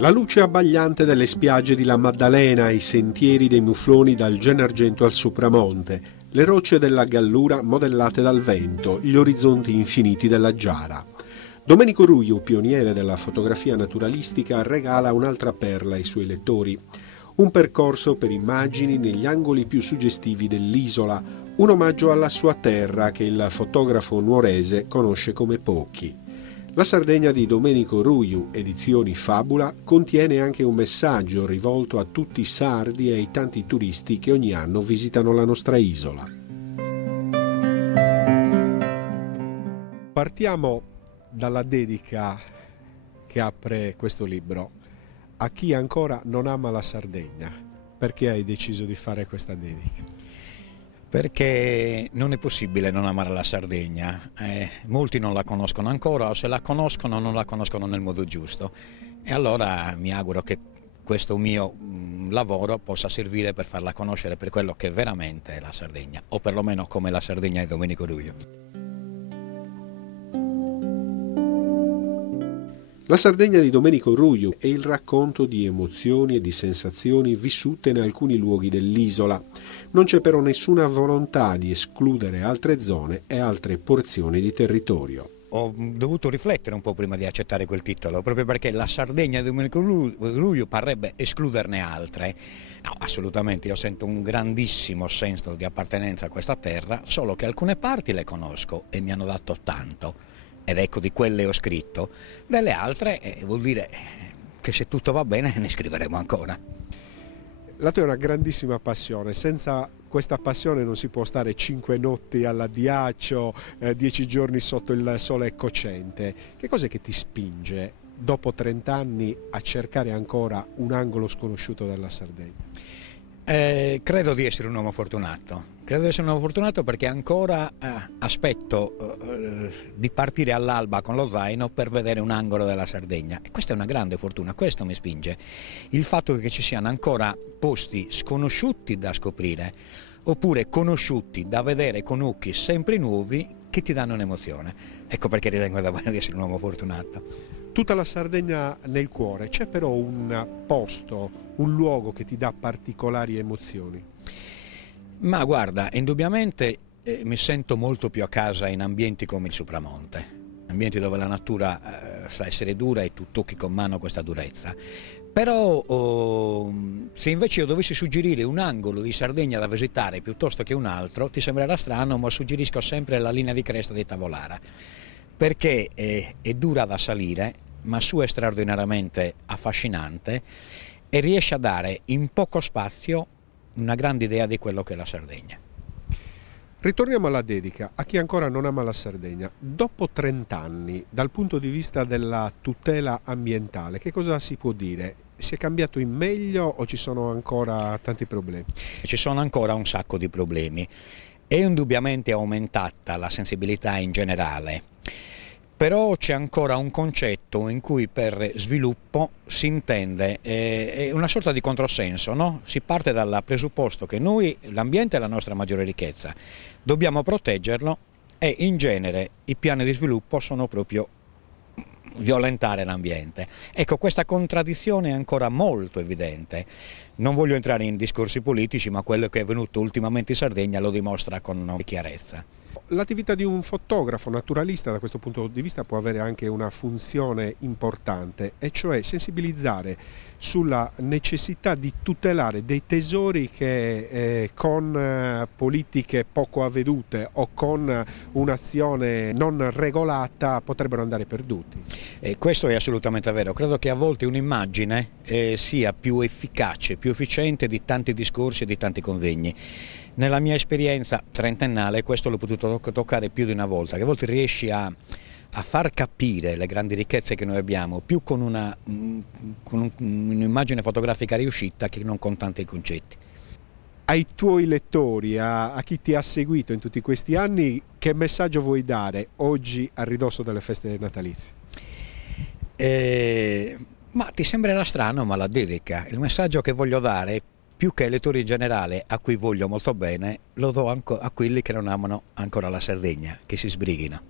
La luce abbagliante delle spiagge di La Maddalena, i sentieri dei mufloni dal Gennargentu al Supramonte, le rocce della Gallura modellate dal vento, gli orizzonti infiniti della Giara. Domenico Ruju, pioniere della fotografia naturalistica, regala un'altra perla ai suoi lettori. Un percorso per immagini negli angoli più suggestivi dell'isola, un omaggio alla sua terra che il fotografo nuorese conosce come pochi. La Sardegna di Domenico Ruju, edizioni Fabula, contiene anche un messaggio rivolto a tutti i sardi e ai tanti turisti che ogni anno visitano la nostra isola. Partiamo dalla dedica che apre questo libro. A chi ancora non ama la Sardegna. Perché hai deciso di fare questa dedica? Perché non è possibile non amare la Sardegna, molti non la conoscono ancora o se la conoscono non la conoscono nel modo giusto e allora mi auguro che questo mio lavoro possa servire per farla conoscere per quello che veramente è la Sardegna o perlomeno come la Sardegna di Domenico Ruju. La Sardegna di Domenico Ruju è il racconto di emozioni e di sensazioni vissute in alcuni luoghi dell'isola. Non c'è però nessuna volontà di escludere altre zone e altre porzioni di territorio. Ho dovuto riflettere un po' prima di accettare quel titolo, proprio perché la Sardegna di Domenico Ruju parrebbe escluderne altre. No, assolutamente, io sento un grandissimo senso di appartenenza a questa terra, solo che alcune parti le conosco e mi hanno dato tanto. Ed ecco, di quelle ho scritto, delle altre vuol dire che se tutto va bene ne scriveremo ancora. La tua è una grandissima passione, senza questa passione non si può stare 5 notti all'addiaccio, 10 giorni sotto il sole cocente. Che cos'è che ti spinge dopo 30 anni a cercare ancora un angolo sconosciuto della Sardegna? Credo di essere un uomo fortunato. Credo di essere un uomo fortunato perché ancora aspetto di partire all'alba con lo zaino per vedere un angolo della Sardegna. E questa è una grande fortuna, questo mi spinge. Il fatto che ci siano ancora posti sconosciuti da scoprire, oppure conosciuti da vedere con occhi sempre nuovi che ti danno un'emozione. Ecco perché ritengo davvero di essere un uomo fortunato. Tutta la Sardegna nel cuore, c'è però un posto, un luogo che ti dà particolari emozioni? Ma guarda, indubbiamente mi sento molto più a casa in ambienti come il Supramonte, ambienti dove la natura sa essere dura e tu tocchi con mano questa durezza. Però se invece io dovessi suggerire un angolo di Sardegna da visitare piuttosto che un altro, ti sembrerà strano, ma suggerisco sempre la linea di cresta di Tavolara, perché è dura da salire, ma su è straordinariamente affascinante e riesce a dare in poco spazio una grande idea di quello che è la Sardegna. Ritorniamo alla dedica, a chi ancora non ama la Sardegna. Dopo 30 anni, dal punto di vista della tutela ambientale, che cosa si può dire? Si è cambiato in meglio o ci sono ancora tanti problemi? Ci sono ancora un sacco di problemi. È indubbiamente aumentata la sensibilità in generale, però c'è ancora un concetto in cui per sviluppo si intende una sorta di controsenso, no? Si parte dal presupposto che noi, l'ambiente è la nostra maggiore ricchezza, dobbiamo proteggerlo e in genere i piani di sviluppo sono proprio violentare l'ambiente. Ecco, questa contraddizione è ancora molto evidente. Non voglio entrare in discorsi politici, ma quello che è avvenuto ultimamente in Sardegna lo dimostra con chiarezza. L'attività di un fotografo naturalista da questo punto di vista può avere anche una funzione importante, e cioè sensibilizzare sulla necessità di tutelare dei tesori che con politiche poco avvedute o con un'azione non regolata potrebbero andare perduti. Questo è assolutamente vero. Credo che a volte un'immagine sia più efficace, più efficiente di tanti discorsi e di tanti convegni. Nella mia esperienza trentennale questo l'ho potuto toccare più di una volta, che a volte riesci a far capire le grandi ricchezze che noi abbiamo più con un'immagine fotografica riuscita che non con tanti concetti. Ai tuoi lettori, a chi ti ha seguito in tutti questi anni, che messaggio vuoi dare oggi a ridosso delle feste natalizie? Ma ti sembrerà strano, ma la dedica, il messaggio che voglio dare, più che ai lettori in generale, a cui voglio molto bene, lo do a quelli che non amano ancora la Sardegna, che si sbrighino.